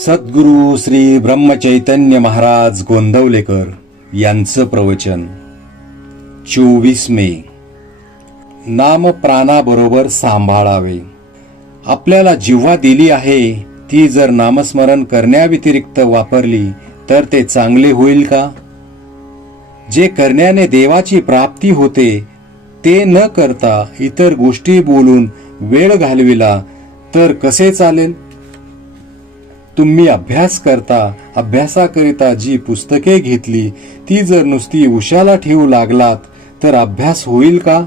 सद्गुरु श्री ब्रह्मचैतन्य महाराज गोंदवलेकर यांचं प्रवचन 24 मे. नाम प्राणाबरोबर सांभाळावे. आपल्याला जिव्हा दिली आहे ती जर नामस्मरण करण्याव्यतिरिक्त वापरली तर ते चांगले होईल का? जे करण्याने देवाची प्राप्ती होते ते न करता इतर गोष्टी बोलून वेळ घालविला तर कसे चालेल? तुम्ही अभ्यास करता अभ्यासाकरिता जी पुस्तके घेतली ती जर नुसती उशाला ठेवू लागलात तर अभ्यास होईल का?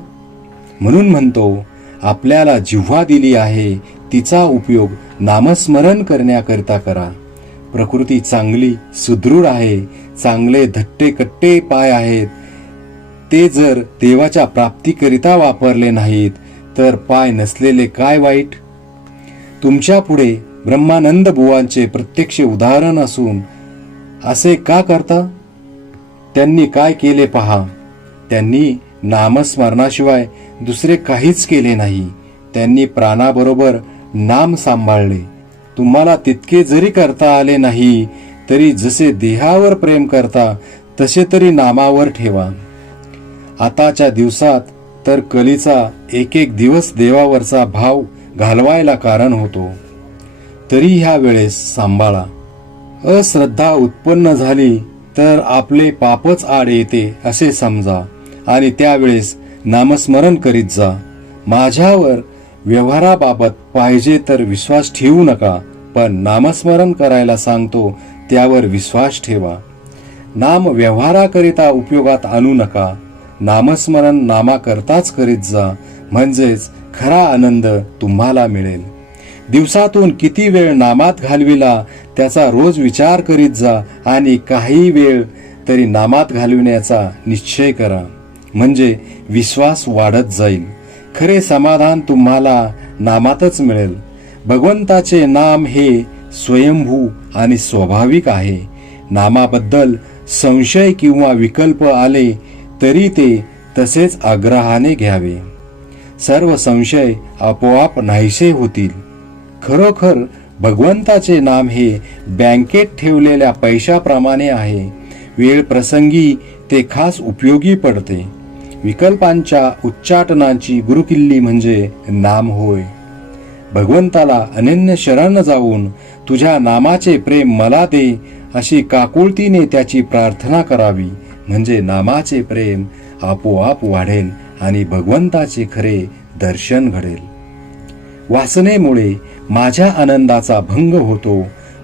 म्हणून म्हणतो, आपल्याला जिव्हा दिली आहे तिचा उपयोग नामस्मरण करण्याकरिता करा. प्रकृती चांगली सुदृढ आहे, चांगले धट्टे कट्टे पाय आहेत. ते जर देवाच्या प्राप्तीकरिता वापरले नाहीत तर पाय नसलेले काय वाईट? तुमच्या पुढे ब्रह्मानंद बुवांचे प्रत्यक्ष उदाहरण असून असे का करता? त्यांनी काय केले पहा. त्यांनी नामस्मरणाशिवाय दुसरे काहीच केले नाही. त्यांनी प्राणाबरोबर नाम सांभाळले. तुम्हाला तितके जरी करता आले नाही तरी जसे देहावर प्रेम करता तसे तरी नामावर ठेवा. आताच्या दिवसात तर कलीचा एक एक दिवस देवावरचा भाव घालवायला कारण होतो. तरी ह्या वेळेस सांभाळा. अश्रद्धा उत्पन्न झाली तर आपले पापच आड येते असे समजा आणि त्यावेळेस नामस्मरण करीत जा. माझ्यावर व्यवहाराबाबत पाहिजे तर विश्वास ठेवू नका, पण नामस्मरण करायला सांगतो त्यावर विश्वास ठेवा. नाम व्यवहाराकरिता उपयोगात आणू नका. नामस्मरण नामाकरताच करीत जा, म्हणजेच खरा आनंद तुम्हाला मिळेल. दिवसातून किती वेळ नामात घालविला त्याचा रोज विचार करीत जा आणि काही वेळ तरी नामात घालविण्याचा निश्चय करा, म्हणजे विश्वास वाढत जाईल. खरे समाधान तुम्हाला नामातच मिळेल. भगवंताचे नाम हे स्वयंभू आणि स्वाभाविक आहे. नामाबद्दल संशय किंवा विकल्प आले तरी ते तसेच आग्रहाने घ्यावे. सर्व संशय आपोआप नाहीसे होतील. खरोखर भगवंताचे नाम हे बँकेत ठेवलेल्या पैशाप्रमाणे आहे. वेळ प्रसंगी ते खास उपयोगी पडते. विकल्पांच्या उच्चाटनाची गुरुकिल्ली म्हणजे नाम होय. भगवंताला अनन्य शरण जाऊन तुझ्या नामाचे प्रेम मला दे अशी काकुळतीने त्याची प्रार्थना करावी, म्हणजे नामाचे प्रेम आपोआप वाढेल आणि भगवंताचे खरे दर्शन घडेल. वासनेमुळे माझ्या आनंदाचा भंग होतो,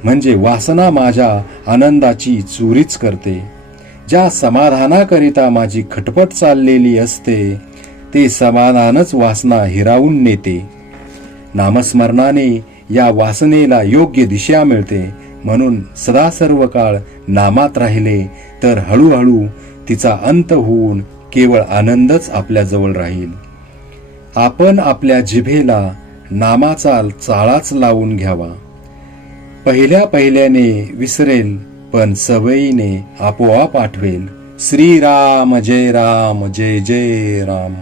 म्हणजे वासना माझ्या आनंदाची चोरीच करते. ज्या समाधानाकरिता माझी खटपट चाललेली असते ते समाधानच वासना हिरावून नेते. नामस्मरणाने या वासनेला योग्य दिशा मिळते. म्हणून सदा सर्व काळ नामात राहिले तर हळूहळू तिचा अंत होऊन केवळ आनंदच आपल्या जवळ राहील. आपण आपल्या जिभेला नामाचा चाळाच लावून घ्यावा. पहिल्याने विसरेल, पण सवयीने आपोआप आठवेल. श्रीराम जय राम, जय जय राम.